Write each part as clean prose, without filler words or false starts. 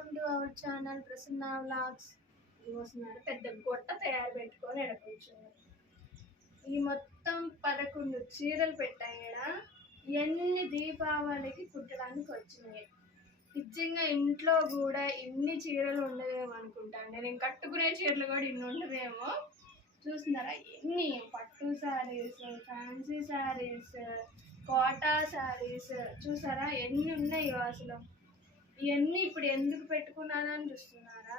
Welcome to our channel Prasanna vlogs. చూస్తున్నారు పెద్ద గొట్ట తయారు పెట్టుకొని ఎడ కూర్చున్నారు. ఈ మొత్తం 11 చీరలు పెట్టాయి. ఇవన్నీ దీపావళికి కుట్టడానికి వచ్చినాయి. నిజంగా ఇంట్లో కూడా ఇన్ని చీరలు ఉండదేమో అనుకుంటాను. నేను కట్టుకునే చీరలు కూడా ఇన్ని ఉండదేమో. చూస్తున్నారా ఎన్ని పట్టు శారీస్, ఫ్యాన్సీ శారీస్, కోటా శారీస్ చూసారా ఎన్ని ఉన్నాయో అసలు. ఇవన్నీ ఇప్పుడు ఎందుకు పెట్టుకున్నానని చూస్తున్నారా?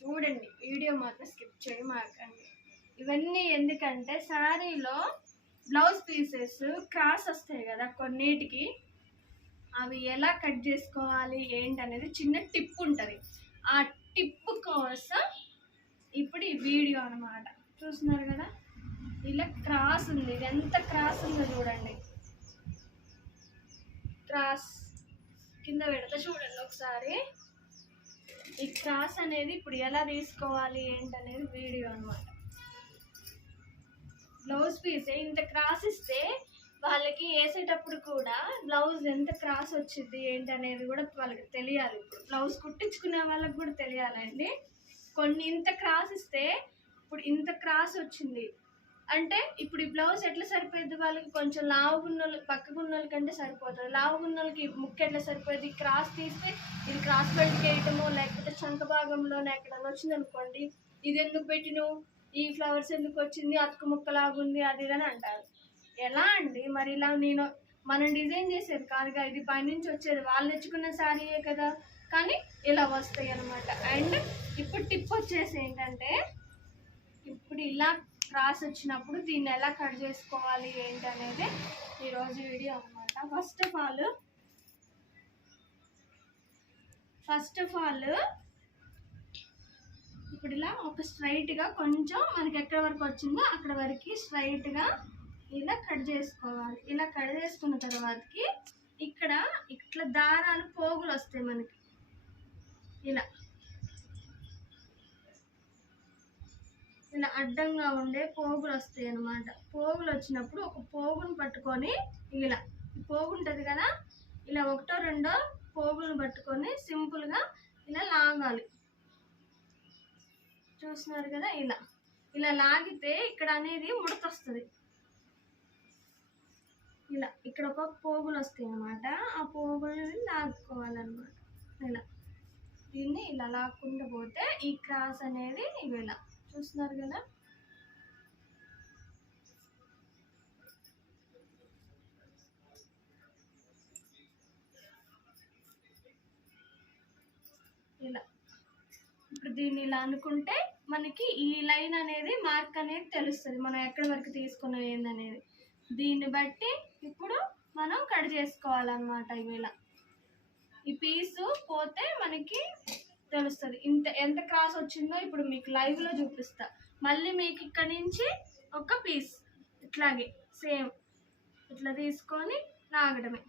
చూడండి, వీడియో మాత్రం స్కిప్ చేయమాకండి. ఇవన్నీ ఎందుకంటే శారీలో బ్లౌజ్ పీసెస్ క్రాస్ వస్తాయి కదా కొన్నిటికి, అవి ఎలా కట్ చేసుకోవాలి ఏంటి అనేది చిన్న టిప్ ఉంటుంది. ఆ టిప్ కోసం ఇప్పుడు ఈ వీడియో అనమాట. చూస్తున్నారు కదా, ఇలా క్రాస్ ఉంది. ఇది ఎంత క్రాస్ ఉందో చూడండి. క్రాస్ కింద పెడతా చూడండి ఒకసారి. ఈ క్రాస్ అనేది ఇప్పుడు ఎలా తీసుకోవాలి ఏంటనేది వీడియో అనమాట. బ్లౌజ్ పీసే ఇంత క్రాస్ ఇస్తే వాళ్ళకి వేసేటప్పుడు కూడా బ్లౌజ్ ఎంత క్రాస్ వచ్చింది ఏంటి అనేది కూడా వాళ్ళకి తెలియాలి. ఇప్పుడు బ్లౌజ్ కుట్టించుకునే వాళ్ళకి కూడా తెలియాలండి. కొన్ని ఇంత క్రాస్ ఇస్తే ఇప్పుడు ఇంత క్రాస్ వచ్చింది అంటే ఇప్పుడు ఈ బ్లౌజ్ ఎట్లా సరిపోద్ది వాళ్ళకి? కొంచెం లావుగున్నోళ్ళు పక్కగున్నోళ్ళ కంటే సరిపోతుంది. లావుగున్నోళ్ళకి ముక్క ఎట్లా సరిపోద్ది? క్రాస్ తీస్తే ఇది క్రాస్ బెల్ట్ వేయటమో లేకపోతే చంక భాగంలోనే ఎక్కడన్నా వచ్చింది అనుకోండి, ఇది ఎందుకు పెట్టినవు, ఈ ఫ్లవర్స్ ఎందుకు వచ్చింది, అతుకు ముక్కలాగుంది అది ఇదని అంటారు. ఎలా అండి మరి? ఇలా మనం డిజైన్ చేసేది కాదుగా, ఇది పైనుంచి వచ్చేది. వాళ్ళు తెచ్చుకున్న శారీయే కదా, కానీ ఇలా వస్తాయి అనమాట. అండ్ ఇప్పుడు టిప్ వచ్చేసి ఏంటంటే, ఇప్పుడు ఇలా క్రాస్ వచ్చినప్పుడు దీన్ని ఎలా కట్ చేసుకోవాలి ఏంటి అనేది ఈరోజు వీడియో అనమాట. ఫస్ట్ ఆఫ్ ఆల్ ఇప్పుడు ఇలా ఒక స్ట్రైట్గా కొంచెం మనకి ఎక్కడి వరకు వచ్చిందో అక్కడ వరకు స్ట్రైట్గా ఇలా కట్ చేసుకోవాలి. ఇలా కట్ చేసుకున్న తర్వాతకి ఇక్కడ ఇట్లా దారాలు పోగులు వస్తాయి మనకి. ఇలా అడ్డంగా ఉండే పోగులు వస్తాయి అన్నమాట. పోగులు వచ్చినప్పుడు ఒక పోగును పట్టుకొని ఇలా పోగు ఉంటుంది కదా, ఇలా ఒకటో రెండో పోగులను పట్టుకొని సింపుల్గా ఇలా లాగాలి. చూస్తున్నారు కదా, ఇలా లాగితే ఇక్కడ అనేది ముడత వస్తుంది. ఇలా ఇక్కడ ఒక పోగులు వస్తాయి అన్నమాట. ఆ పోగులని లాక్కోవాలన్నమాట. దీన్ని ఇలా లాక్కుంటూ పోతే ఈ క్రాస్ అనేది ఇలా చూస్తున్నారు కదా. ఇలా ఇప్పుడు దీన్ని ఇలా అనుకుంటే మనకి ఈ లైన్ అనేది మార్క్ అనేది తెలుస్తుంది, మనం ఎక్కడి వరకు తీసుకున్నాం ఏందనేది. దీన్ని బట్టి ఇప్పుడు మనం కట్ చేసుకోవాలన్నమాట. ఇలా ఈ పీసు పోతే మనకి తెలుస్తుంది ఎంత క్రాస్ వచ్చిందో. ఇప్పుడు మీకు లైవ్లో చూపిస్తా. మళ్ళీ మీకు ఇక్కడ నుంచి ఒక పీస్ ఇట్లాగే సేమ్ ఇట్లా తీసుకొని లాగడమే.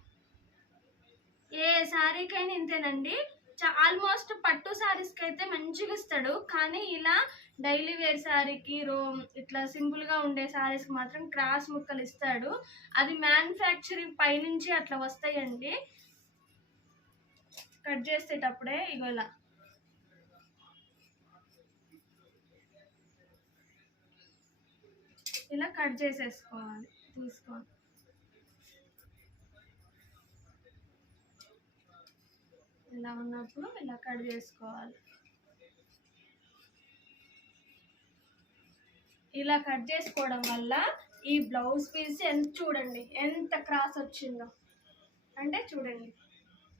ఏ శారీకైనా ఇంతేనండి. ఆల్మోస్ట్ పట్టు శారీస్కి అయితే మంచిగా ఇస్తాడు, కానీ ఇలా డైలీ వేర్ శారీకి ఇట్లా సింపుల్గా ఉండే శారీస్కి మాత్రం క్రాస్ ముక్కలు ఇస్తాడు. అది మ్యానుఫ్యాక్చరింగ్ పైనుంచి అట్లా వస్తాయండి. కట్ చేసేటప్పుడే ఇలా కట్ చేసేసుకోవాలి. తీసుకోవాలి ఇలా ఉన్నప్పుడు ఇలా కట్ చేసుకోవాలి. ఇలా కట్ చేసుకోవడం వల్ల ఈ బ్లౌజ్ పీస్ చూడండి ఎంత క్రాస్ వచ్చిందో. అంటే చూడండి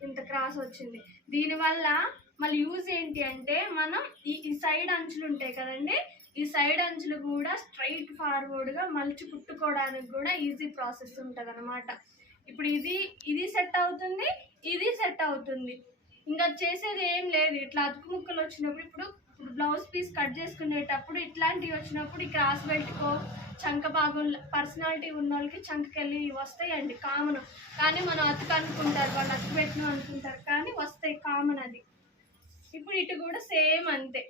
ఇంత క్రాస్ వచ్చింది. దీనివల్ల మళ్ళీ యూజ్ ఏంటి అంటే, మనం ఈ సైడ్ అంచులు ఉంటాయి కదండి, ఈ సైడ్ అంచులు కూడా స్ట్రైట్ ఫార్వర్డ్గా మలిచి కుట్టుకోవడానికి కూడా ఈజీ ప్రాసెస్ ఉంటుంది అనమాట. ఇప్పుడు ఇది సెట్ అవుతుంది, ఇది సెట్ అవుతుంది. ఇంకా చేసేది ఏం లేదు. ఇట్లా అతుకు ముక్కలు వచ్చినప్పుడు ఇప్పుడు బ్లౌజ్ పీస్ కట్ చేసుకునేటప్పుడు ఇట్లాంటివి వచ్చినప్పుడు ఈ క్రాస్ బెల్ట్కో చంక భాగం పర్సనాలిటీ ఉన్న వాళ్ళకి చంకకెళ్ళి వస్తాయండి, కామన్. కానీ మనం అతుకు అనుకుంటారు, వాళ్ళు అతుకు పెట్టిన అనుకుంటారు, కానీ వస్తాయి కామన్ అది. ఇప్పుడు ఇటు కూడా సేమ్ అంతే.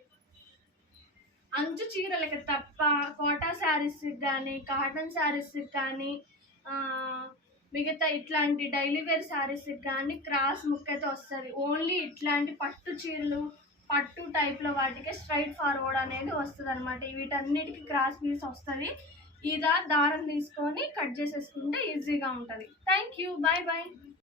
అంచు చీరలకి తప్ప కోటా శారీస్కి కానీ కాటన్ శారీస్కి కానీ మిగతా ఇట్లాంటి డైలీ వేర్ శారీస్కి కానీ క్రాస్ ముక్కతో వస్తుంది. ఓన్లీ ఇట్లాంటి పట్టు చీరలు పట్టు టైప్లో వాటికి స్ట్రైట్ ఫార్వర్డ్ అనేది వస్తుంది అనమాట. వీటన్నిటికీ క్రాస్ పీస్ వస్తుంది. ఇదా దారం తీసుకొని కట్ చేసేసుకుంటే ఈజీగా ఉంటుంది. Thank you. Bye bye.